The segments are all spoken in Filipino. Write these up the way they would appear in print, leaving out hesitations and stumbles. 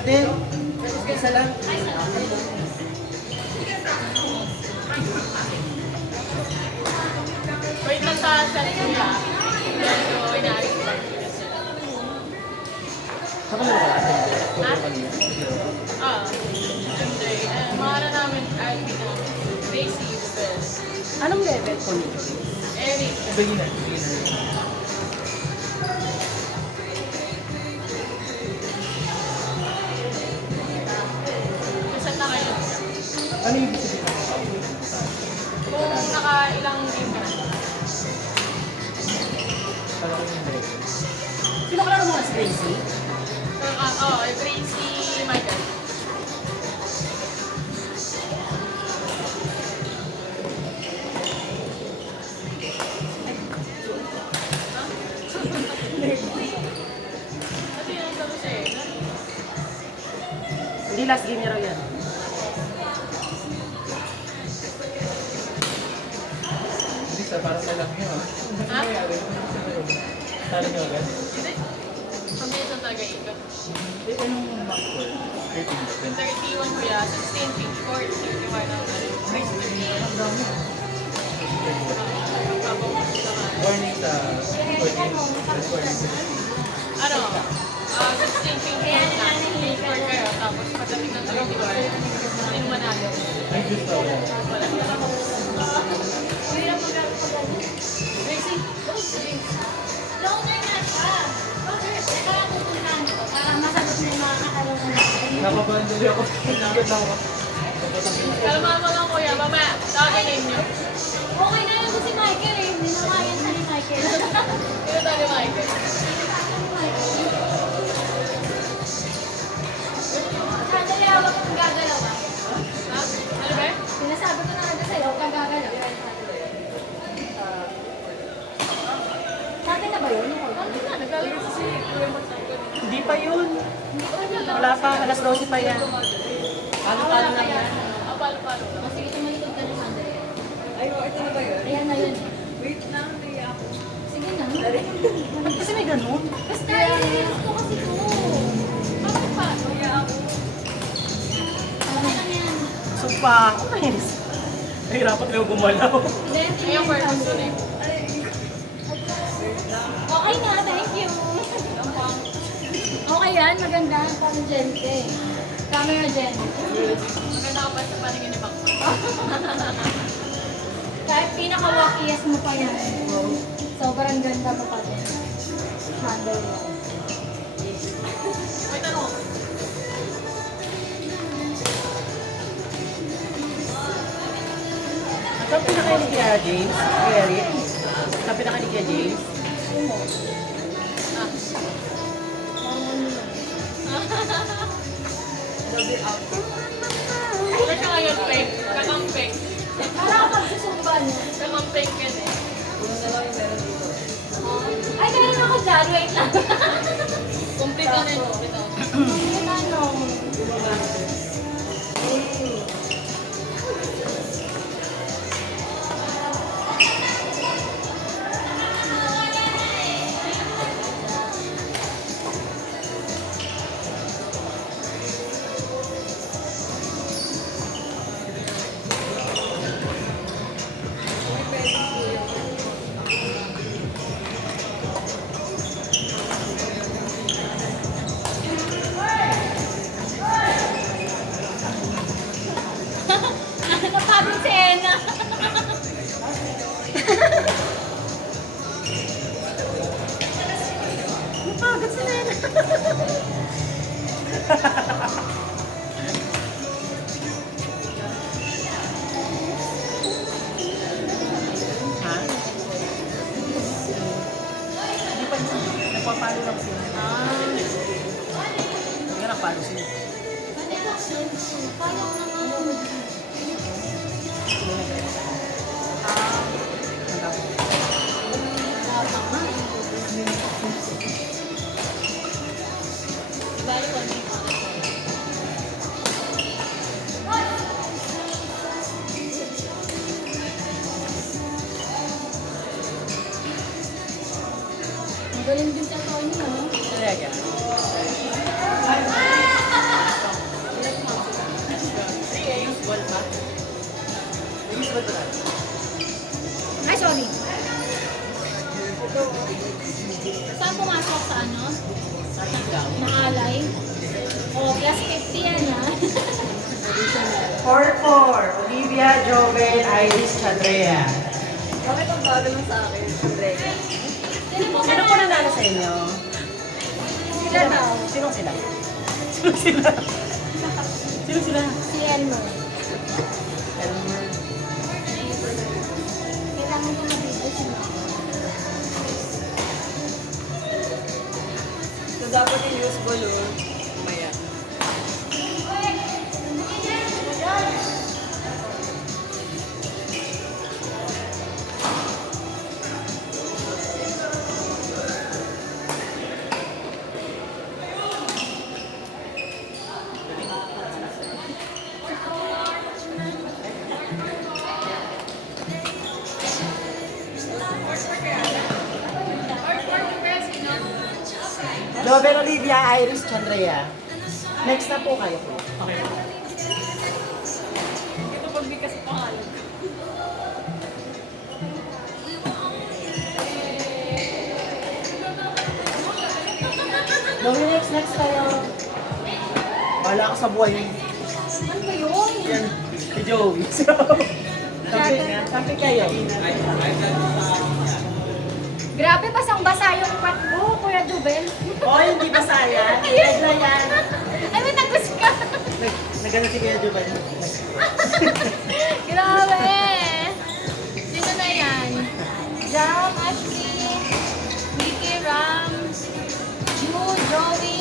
Then, isa lang. Wait lang sa chat niya. Medyo inaalis ko lang. Saka mo ba? Sunday. Mga na namin, Gracie, Bell. Anong level po nito? Eric. Beginner. Nasaan na kayo? Ano yung ibig sabihin? Kung nakailang game ka na. Para ko yung direct. Sino ka lang mo si Gracie? Gracie, Michael. Ano yung sabi sa'yo? Hindi last game niya raw yan. Hindi sa parang alam nyo. Ha? Talo nyo agad? Hindi. Pamilya talaga ikot. Eh, anong back score? 13. 31 kuya, 16 pink court, 31 ang nice to me. Ang dami. Warning. Warning sa 14. That's warning sa 16 pink court na, pink court kayo, tapos pagdating ng 31, yung manalo. Ay, gusto ako. Wala. Gracie, Loner na siya. Kaya pupuntahan ko para masagot na yung mga katanungan natin. Napapandali ako. Nakapit lang ako. kalmahan mo lang kuya, mamaya, tawagin ninyo. Okay na yun si Michael eh. Hindi na kaya sa ni Michael. Sino tayo Michael? Sandali hawak kong gagalaw ah. Ha? Ano ba? Sinasabi ko na agad sa'yo, huwag kang gagalaw. Sa akin na ba yun? Ano na, naglalaro si Kuya Matangko. Hindi pa yun. Wala pa, alas 12 pa yan. Palo-palo lang yan. Palo-palo lang. Sige, tumalikod ka na sandali. Ay, ito na ba yun? Ayan na yun. Wait lang, hindi ako. Sige na. Ba't kasi may ganun? Basta i-release ko kasi to. Palo-palo. Kaya ako. Okay lang yan. So pa, umayos. Nahirapat rin ako gumalaw. Then, Ayun, person eh. okay na, thank you. Okay yan, maganda. Parang gente. Camera gente. Maganda ka pa sa paningin ni Bakma. Kahit pinaka-wakiest mo pa yan. Sobrang ganda mo pa din. Handle yan. May tanong ako. Sabi na kayo ni Kuya James? Kuya Eric? Sabi na kayo ni Kuya James? Wala ka ngayon, Peng. Kamampeng. Parang pagsusumba niya. Kamampeng ka eh. Ay, meron ako dyan. Wait lang. Complete na yun. Complete na. Yung ano. Napagod si Ena. Napagod si Nena. Ha? Hindi pa yun. Nagpapalo lang sila. Hindi nga nagpalo sila. Paano naman? Bali ko, hindi ko. Magaling din sa Tony, no? Talaga. 4-4. Olivia, Joven, Iris, Chandrea. Bakit ang bago mo sa akin, Andrea? Sino po nanalo sa inyo? Sila daw. Sino sila? Sino sila? Sino sila? Si Elmer. Elmer. Kailangan ko mabigay siya. So, dapat i-use balloon. Maya. Joven, Olivia, Iris, Chandrea. Next na po kayo po. Okay. Ito pagbigkas sa pangalan. Joven, next kayo. Wala ako sa buhay. Ano ba yun? Yan, si Joey. Sabi kayo. Grabe, basang-basa yung kwat mo, Kuya Jubel. Oh, hindi ba sayang? Red na yan. Ay, may tagus ka. Nagano si Kuya Jovan. Grabe. Sino na yan? Jam, Ashley, Vicky, Ram, Ju, Joey.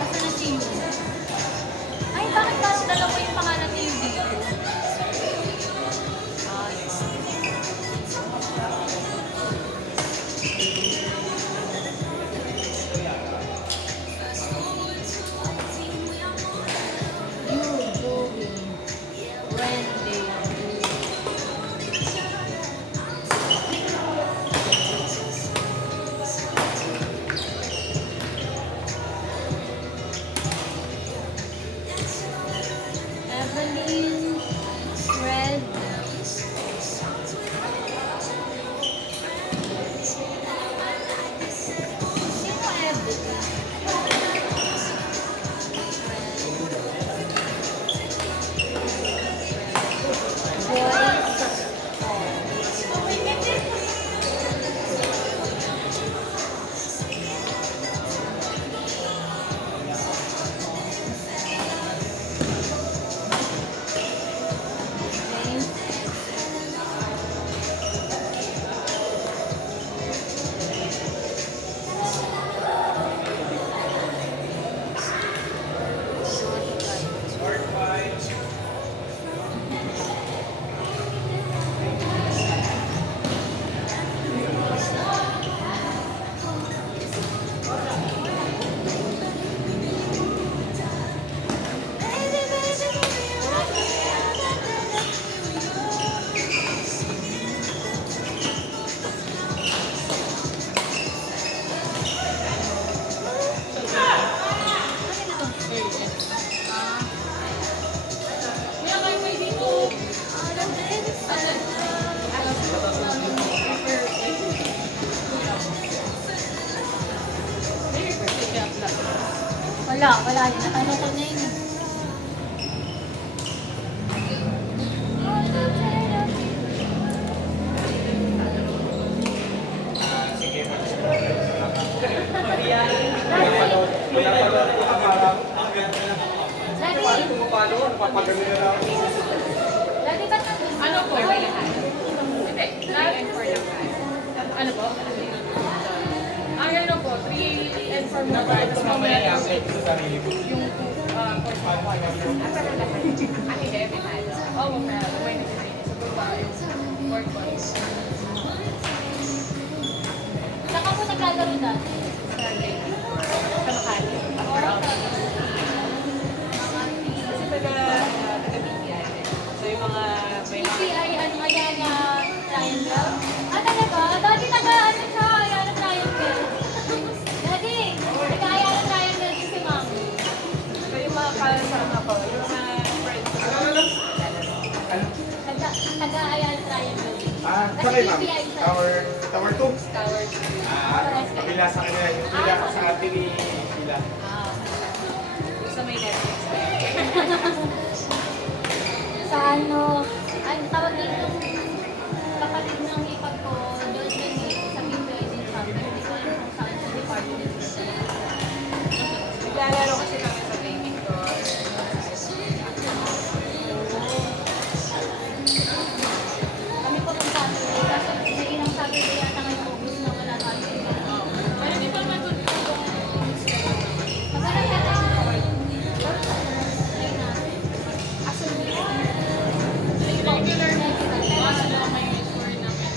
Asa na si Ju? Ay, bakit parang dalawa yung pangalan ni Vicky? Evelyn, Fred, sino Evelyn? Wala yun. Ano ko na yun. Dati ba't Ano po? Hindi. 3 and 4 lang tayo. Ano po? Ano po? 3 and 4 muna tayo. Tapos mamaya yung hindi, may tayo. Oo, mamaya. May nagsisigil. So, baba yung 4 points. saka mo naglalaro dati? Sa lady. Sa Makati. Or out. Kasi taga-BPI. So, yung mga may mga PCI, ano kaya na triangle? Ah, talaga? Dati taga-ano siya, Ayala Triangle. Dati, taga-Ayala Triangle din si Ma'am. so, yung mga kasama ko, yung mga friends ko. Taga-Ayala Triangle. Ah, Kasi sorry ma'am. PCI siya. Tower 2. Tower Ah, kabila sa kanila yung pila sa atin ni Pila. Sa may Netflix. Sa ano, ay, tawag dito, kapatid ng ipag ko, doon din sa Pinoy din sabi. Hindi ko alam kung saan sa department. Naglalaro kasi kami sa baby ko. Kami po ng Saturday, kasi may ilang Saturday yata ngayong August na wala tayo. Ay, hindi pa naman kung Maganda yata ang regular once na may score namin.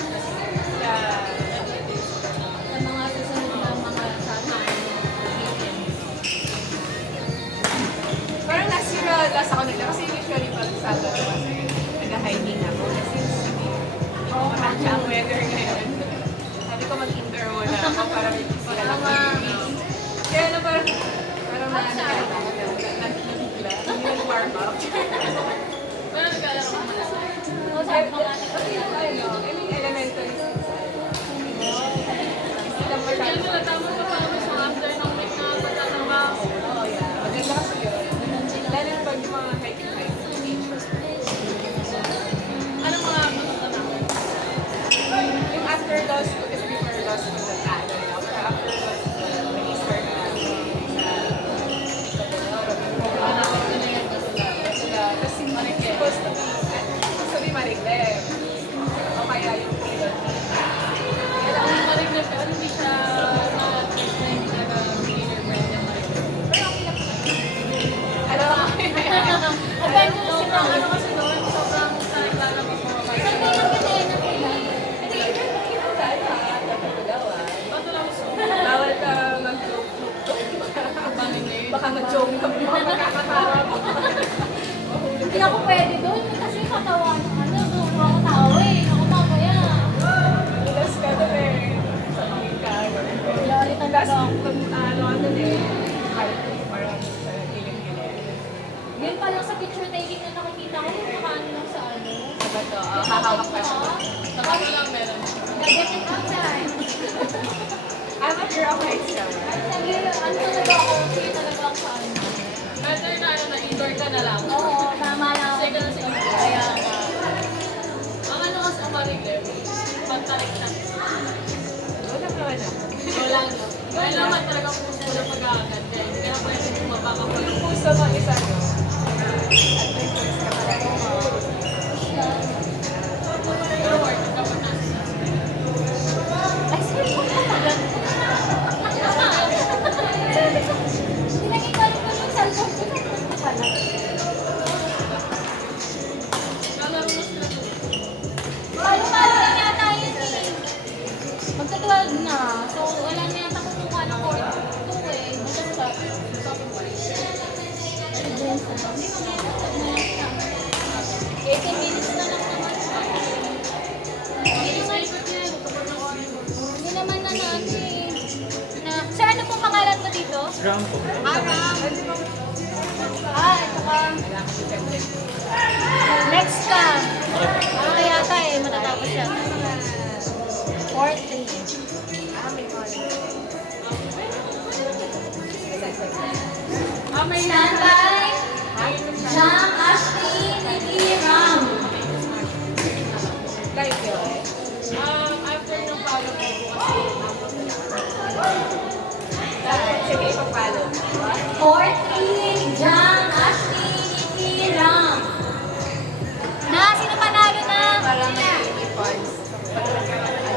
Yeah. sa mga susunod na mga Saturday. Parang last ako nila kasi usually pag Sabado kasi nag-hiking ako. Kasi matansya ang weather ngayon. Sabi ko mag-indoor muna ako para may pisa lang kaya na parang nagigla. Hindi nag-warm up. Pero nagkalaro ka na. O sabi ko nga Kasi yung I mean elementary school. Sila Kaya masyado. mo natapos sa pangabas ng after ng week na pagtatrabaho. Oh yeah. Maganda kasi yun. Lalo na pag yung mga hiking nature. Anong mga pagtatrabaho? Yung after law school, kasi before law school, nag-ano na. Pero after law school, nag-start na ako tapos supposed to be, Mariglem. O kaya yung pilot. Kaya lang, Ang malignan pero hindi siya na-test na hindi talaga beginner brand yung malignan. pero okay lang naman. Alam mo, Adventure si Mama. Ano kasi noon, sobrang sanay lang ako sa mga Saan kayo nagkataya ng ilan? Bato lang gusto. bawal ka mag-joke. Bangin na yun. Baka mag-joke ka mga magkakatawa mo. Hindi ako pwede doon kasi katawa ng ano, doon ako tao eh. Ako tao ba yan? Ilas ka doon eh. Sa pangika. Yari talaga Tapos, ako. kung ano ano eh, parang sa giling-giling. Yun pa lang sa picture taking na nakikita ko, yung nakaano lang sa ano. Sa bato, hahawak ka siya. Sa bato lang meron. Gagatin ko time. Amateur ako extra. Sabi, ano talaga ako, sige talaga ako sa ano. Better na ano, na-indoor ka na lang. Oo, tama lang. Kasi ka na sa inyo. Kaya, ang ano kasi ang malignan, pagtarik na. Wala naman ako. Wala na. Dahil naman talaga puso na pag-aagad. Kaya hindi ka na pwede bumaba ka pa. Yung puso mo isa, no? Adventures ka talaga. Pero worth it kapag nasa. Ay, sorry po pa agad. Sabi ko, tinagay ko lang po yung cellphone ko. Pala. Lalaro na sila doon. Palo-palo na yata yun eh. Magka-12 na. So, wala na yata kukuha ng court 2 eh. Magka-12. Hindi ko meron. 18 minutes na lang naman. Hindi naman na natin. Sir, ano pong pangalan mo dito? Gram po. Ito ka. Next ka. Ano yata eh, matatapos yan. 4-3. May Standby. Jam, Ashley, Nikki, Ram. Like yun. after ng palo ko kasi Sige, ipapalo. 4-3. Jam, Ashley, Nikki, Ram. Na, sino panalo na? Para mag-funds. Pag nagkaroon ng